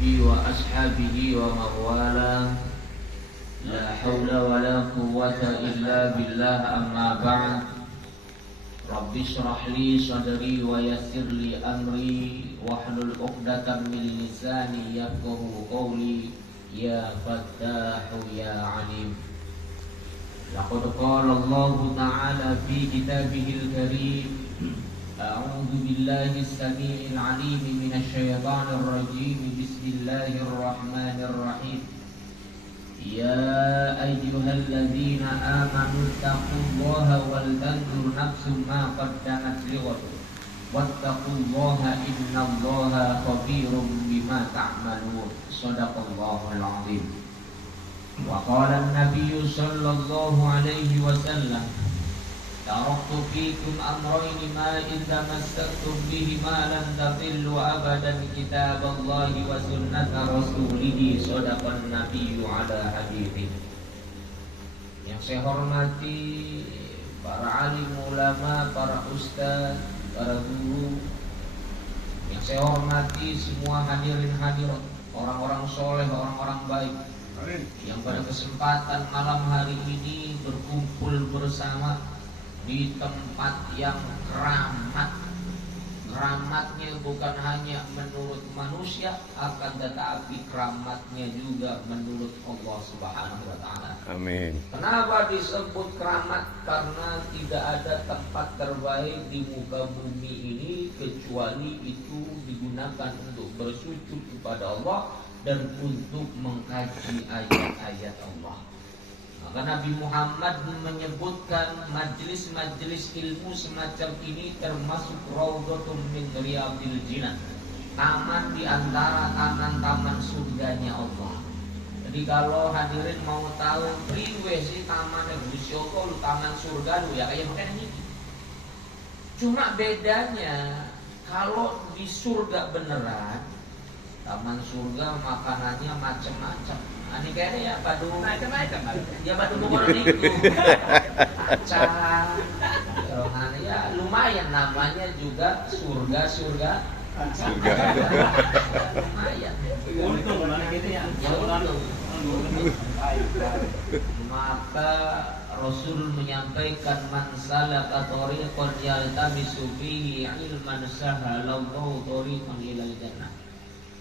وأصحابه ومن والاه لا حول ولا قوة إلا بالله أما بعد رب اشرح لي صدري ويسر لي أمري واحلل عقدة من لساني يفقهوا قولي يا فتاح يا عليم. لقد قال الله تعالى في كتابه الكريم أعوذ بالله السميع العليم من الشيطان الرجيم بسم الله الرحمن الرحيم يا أيها الذين آمنوا اتقوا الله ولتنظر نفس ما قدمت لغد واتقوا الله إن الله خبير بما تعملون صدق الله العظيم. وقال النبي صلى الله عليه وسلم تركت فيكم أمرين ما إن تمسكتم بهما لن تضلوا أبدا كتاب الله وسنة رسوله صدق النبي على حديثه. Yang saya hormati para alim ulama, para ustaz, para guru, yang saya hormati semua hadirin hadirat, orang-orang soleh, orang-orang baik yang pada kesempatan malam hari ini berkumpul bersama di tempat yang keramat. Keramatnya bukan hanya menurut manusia, akan tetapi keramatnya juga menurut Allah Subhanahu wa taala. Amin. Kenapa disebut keramat? Karena tidak ada tempat terbaik di muka bumi ini kecuali itu digunakan untuk bersujud kepada Allah dan untuk mengkaji ayat-ayat Allah. Maka Nabi Muhammad menyebutkan majlis-majlis ilmu semacam ini termasuk raudhatun min riyadil jinan, taman di antara taman-taman surganya Allah. Jadi kalau hadirin mau tahu priwe sih taman Gusti Allah lu taman surga lu ya kayak makanya ini. Cuma bedanya kalau di surga beneran, taman surga makanannya macam-macam. Ini kayaknya ya padu macam-macam. Ya padu bukan itu. Kacang. Ya lumayan namanya juga surga. Lumayan. Untung mana gitu ya. Ya untung. Maka Rasul menyampaikan man salaka tariqan yaltamisu fihi ilman sahalallahu tariqan ilal jannah.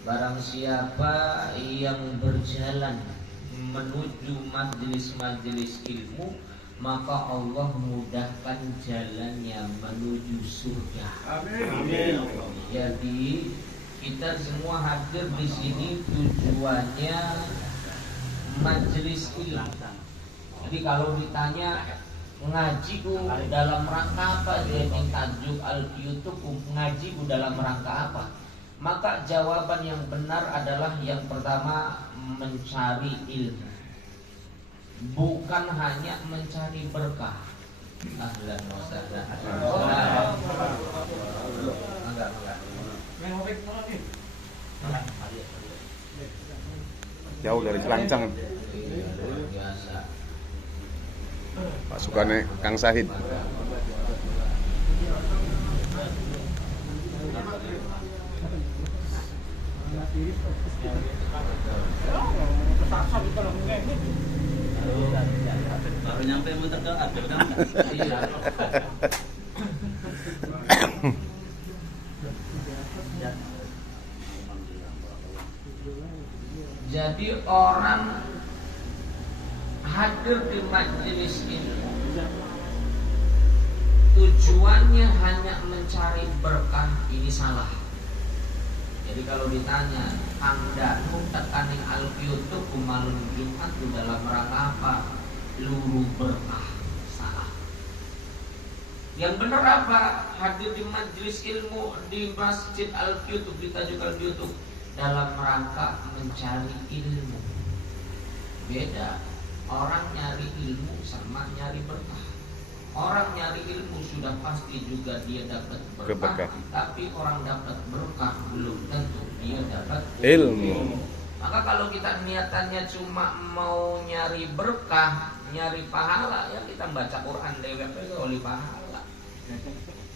Barang siapa yang berjalan menuju majelis-majelis ilmu, maka Allah mudahkan jalannya menuju surga. Amin. Jadi kita semua hadir di sini tujuannya majelis ilmu. Jadi kalau ditanya ngaji ku dalam rangka apa, dia tajuk al-YouTube ngaji ku dalam rangka apa? Maka jawaban yang benar adalah yang pertama mencari ilmu, bukan hanya mencari berkah. Ahlan wa sahlan. Jauh dari Selancang. Pasukannya Kang Sahid. Baru nyampe muter ke ada kan? Iya. Jadi orang hadir di majelis ilmu tujuannya hanya mencari berkah, ini salah. Jadi kalau ditanya Anda tekaning al-YouTube malam Jumat itu dalam rangka apa? Luru berkah. Salah. Yang benar apa? Hadir di majelis ilmu di Masjid Al-YouTube, di tajuk Al-YouTube dalam rangka mencari ilmu. Beda. Orang nyari ilmu sama nyari berkah. Orang nyari ilmu sudah pasti juga dia dapat berkah, tapi orang dapat berkah belum tentu dia dapat ilmu. Maka kalau kita niatannya cuma mau nyari berkah, nyari pahala, ya kita baca Quran dewek oleh pahala.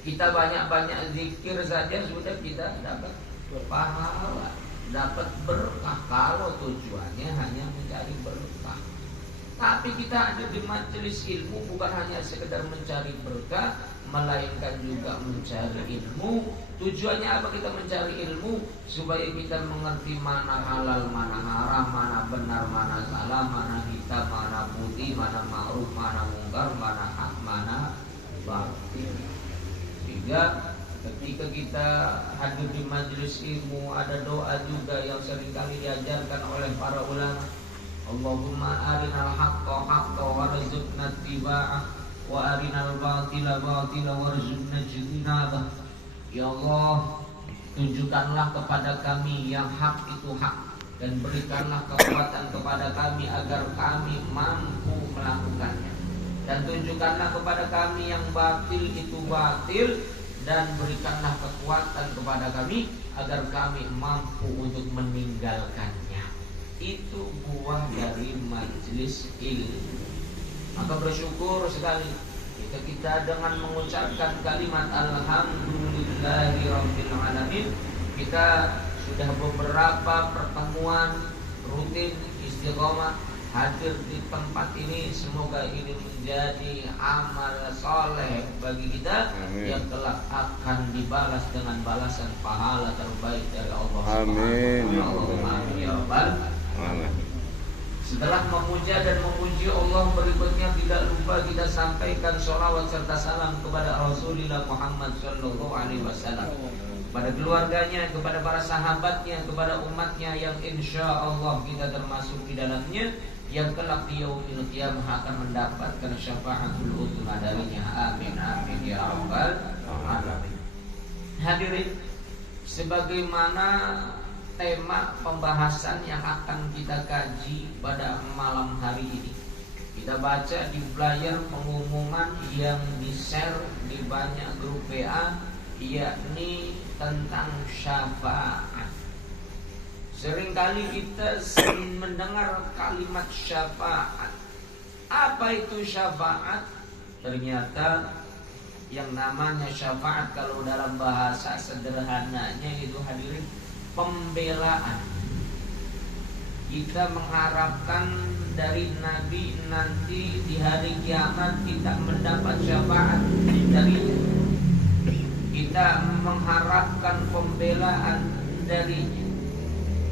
Kita banyak-banyak zikir saja sudah kita dapat pahala. dapat berkah kalau tujuannya hanya mencari berkah. Tapi kita ada di majelis ilmu bukan hanya sekedar mencari berkah, melainkan juga mencari ilmu. Tujuannya apa kita mencari ilmu? Supaya kita mengerti mana halal, mana haram, mana benar, mana salah, mana hitam, mana putih, mana ma'ruf, mana mungkar, mana hak, mana batil. Sehingga ketika kita hadir di majelis ilmu, ada doa juga yang seringkali diajarkan oleh para ulama. Allahumma arinal haqqa haqqa warzuqna ittiba'ah wa arinal batila batila warzuqna ijtinabah. Ya Allah, tunjukkanlah kepada kami yang hak itu hak, dan berikanlah kekuatan kepada kami agar kami mampu melakukannya. Dan tunjukkanlah kepada kami yang batil itu batil, dan berikanlah kekuatan kepada kami agar kami mampu untuk meninggalkannya. Itu buah dari majelis ilmu. Maka bersyukur sekali kita dengan mengucapkan kalimat Alhamdulillahirabbil alamin. Kita sudah beberapa pertemuan rutin istiqomah hadir di tempat ini. Semoga ini menjadi amal soleh bagi kita. Amin. Yang kelak akan dibalas dengan balasan pahala terbaik dari Allah Subhanahu wa ta'ala. Ya Rabbal alamin. Setelah memuja dan memuji Allah, berikutnya tidak lupa kita sampaikan sholawat serta salam kepada Rasulullah Muhammad sallallahu alaihi wasallam, kepada keluarganya, kepada para sahabatnya, kepada umatnya yang insya Allah kita termasuk di dalamnya, yang kelak di yaumil qiyamah akan mendapatkan syafaatul uzma darinya. Amin amin ya rabbal alamin. Hadirin, sebagaimana tema pembahasan yang akan kita kaji pada malam hari ini, kita baca di flyer pengumuman yang di-share di banyak grup WA, yakni tentang syafaat. Seringkali kita sering mendengar kalimat syafaat. Apa itu syafaat? Ternyata yang namanya syafaat kalau dalam bahasa sederhananya itu, hadirin, pembelaan. Kita mengharapkan dari Nabi nanti di hari kiamat kita mendapat syafaat darinya. Kita mengharapkan pembelaan darinya.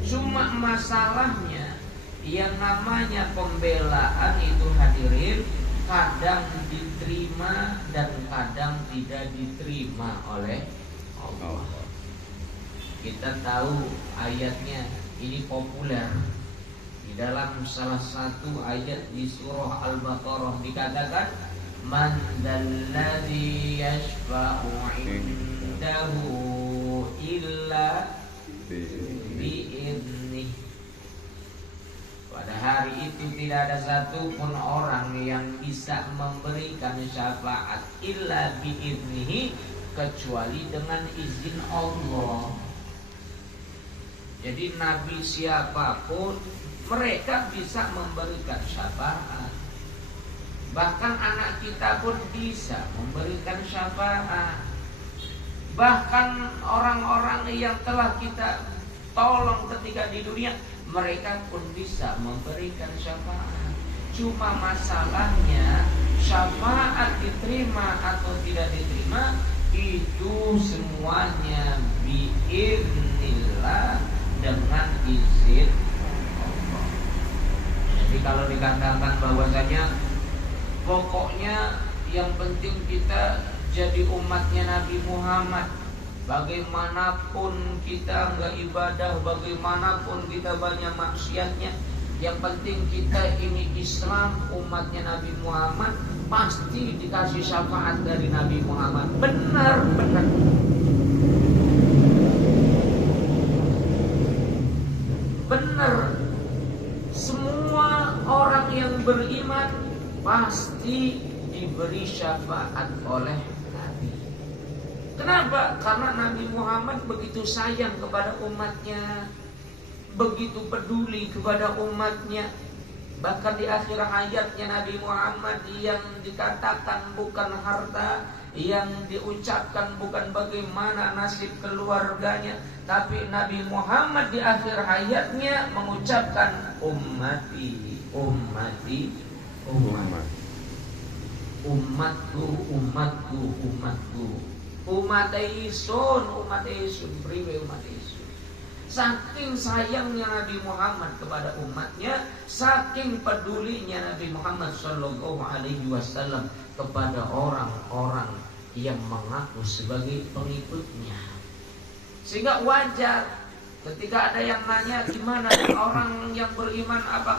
Cuma masalahnya yang namanya pembelaan itu, hadirin, kadang diterima dan kadang tidak diterima oleh Allah. Kita tahu ayatnya ini populer. Di dalam salah satu ayat di surah Al-Baqarah dikatakan, man dzalladzi yashfa'u 'indahu illa bi'idnih. Pada hari itu tidak ada satupun orang yang bisa memberikan syafaat illa bi'idnihi, kecuali dengan izin Allah. Jadi Nabi siapapun mereka bisa memberikan syafaat. Bahkan anak kita pun bisa memberikan syafaat. Bahkan orang-orang yang telah kita tolong ketika di dunia, mereka pun bisa memberikan syafaat. Cuma masalahnya syafaat diterima atau tidak diterima itu semuanya biiznillah, dengan izin Allah. Jadi kalau dikatakan bahwasanya pokoknya yang penting kita jadi umatnya Nabi Muhammad, bagaimanapun kita enggak ibadah, bagaimanapun kita banyak maksiatnya, yang penting kita ini Islam, umatnya Nabi Muhammad, pasti dikasih syafaat dari Nabi Muhammad. Benar. Benar, semua orang yang beriman pasti diberi syafaat oleh Nabi. Kenapa? Karena Nabi Muhammad begitu sayang kepada umatnya, begitu peduli kepada umatnya. Bahkan di akhir hayatnya Nabi Muhammad yang dikatakan bukan harta, yang diucapkan bukan bagaimana nasib keluarganya, tapi Nabi Muhammad di akhir hayatnya mengucapkan ummati, ummati, ummati, umatku, umatku, umatku. Umat Isun, priwe umat Isun. Saking sayangnya Nabi Muhammad kepada umatnya, saking pedulinya Nabi Muhammad Shallallahu Alaihi Wasallam kepada orang-orang yang mengaku sebagai pengikutnya. Sehingga wajar ketika ada yang nanya gimana orang yang beriman apakah